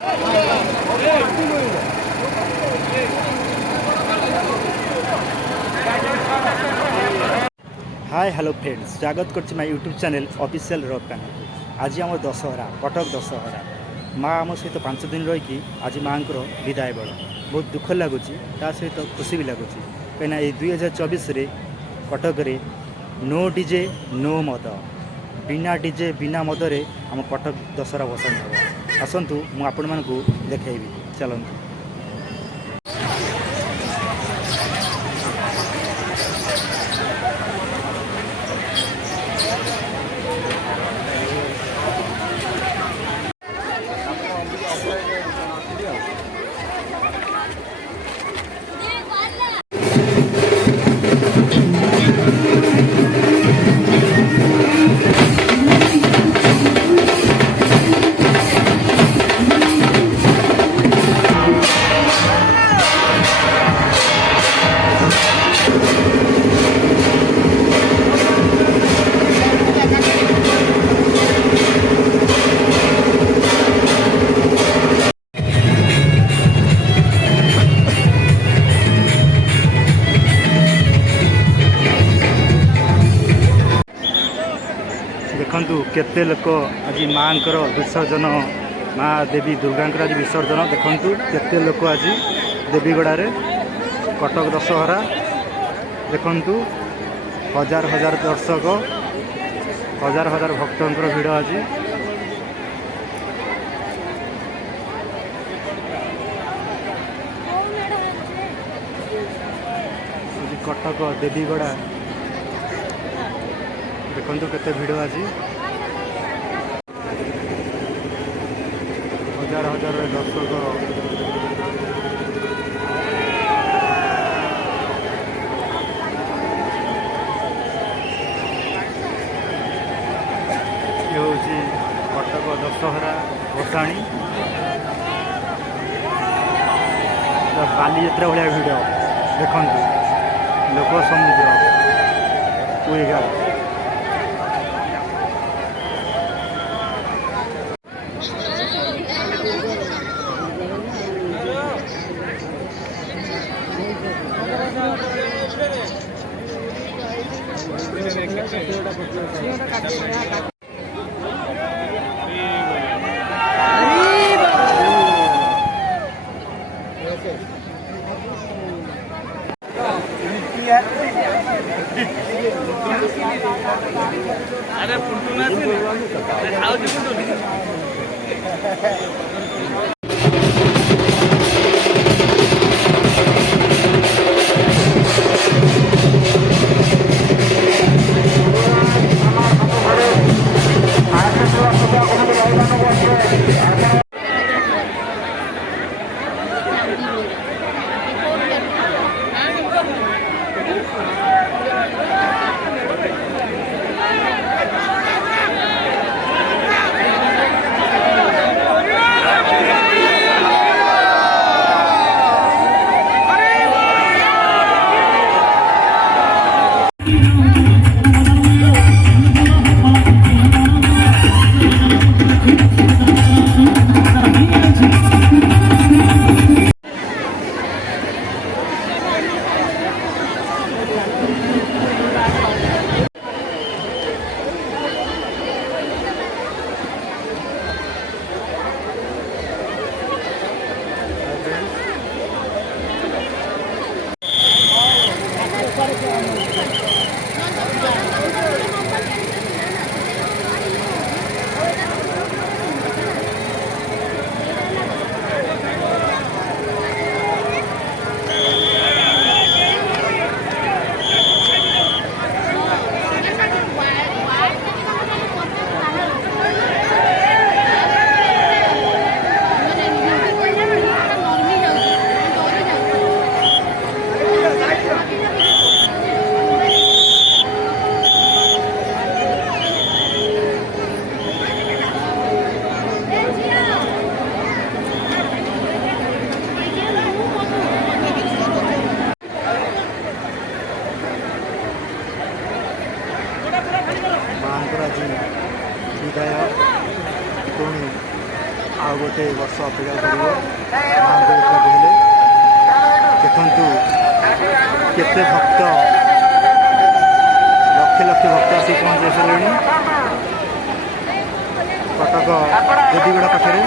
Hi hello friends, स्वागत कर YouTube channel official rock channel. आज आम दशहरा कटक दशहरा माँ आम सहित 5 दिन रहीकि आज माँ को विदाय बेल बहुत दुख लगुच सहित खुशी भी लगुच कहीं 2024 कटक नो डीजे नो मद बिना डीजे बिना मदरे आम कटक दशहरा भसाणी हम। आसतु मुझे देखी चलतु। देखु केते लोक आज माँ विसर्जन माँ देवी दुर्गा आज विसर्जन देखु केते लोक आज देवीगढ़ कटक दशहरा देखु हजार हजार दर्शक हजार हजार भक्तों भिड़ आज कटक देवीगढ़ देखु केते भिड़ आज हजार हजार दर्शक ये हूँ कटक दशहरा भसाणी बालीजा भाया भिड़ देखु लोक समुद्र कोईघाट ଦେଖିବାକୁ ପଡ଼ିବ। ମାଆଙ୍କୁ ଦେଖିବାକୁ ହେଲେ ଦେଖନ୍ତୁ କେତେ ଭକ୍ତ, ଲକ୍ଷ ଲକ୍ଷ ଭକ୍ତ ଆସି ପହଞ୍ଚି ସାରିଲେଣି କଟକ ଦେବୀଗଡ଼ ପାଖରେ।